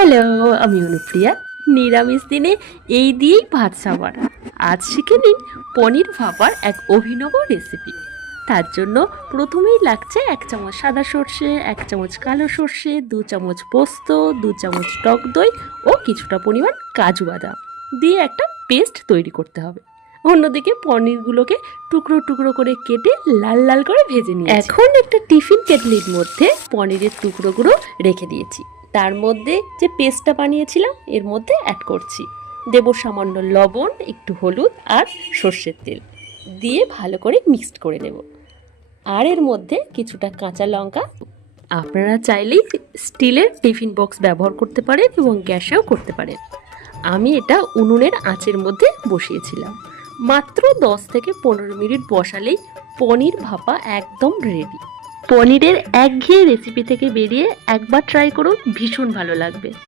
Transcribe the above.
Hello, আমি অনুপ্রিয়া। নিরামিষ দিনে এই দিয়েই ভাত সাবার। আজ শিখে নিন পনির ভাপার এক অভিনব রেসিপি। তার জন্য প্রথমেই লাগছে 1 চামচ সাদা সর্ষে, 1 চামচ কালো সর্ষে, 2 চামচ পোস্ত, 2 চামচ টক দই ও কিছুটা পরিমাণ কাজু বাদাম দিয়ে একটা পেস্ট তৈরি করতে হবে। অন্যদিকে পনিরগুলোকে টুকরো টুকরো করে কেটে লাল লাল করে ভেজে নিয়ে এখন একটা টিফিন কেটলির মধ্যে পনিরের টুকরোগুলো রেখে দিয়েছি। তার মধ্যে যে পেস্টটা বানিয়েছিলাম এর মধ্যে অ্যাড করছি। দেব সামান্য লবণ, একটু হলুদ আর সর্ষের তেল দিয়ে ভালো করে মিক্সড করে নেব। আর এর মধ্যে কিছুটা কাঁচা লঙ্কা। আপনারা চাইলেই স্টিলের টিফিন বক্স ব্যবহার করতে পারেন এবং গ্যাসেও করতে পারেন। আমি এটা উনুনের আঁচের মধ্যে বসিয়েছিলাম। মাত্র 10 থেকে 15 মিনিট বসালেই পনির ভাপা একদম রেডি। পনিরের একঘেয়ে রেসিপি থেকে বেরিয়ে একবার ট্রাই করুন, ভীষণ ভালো লাগবে।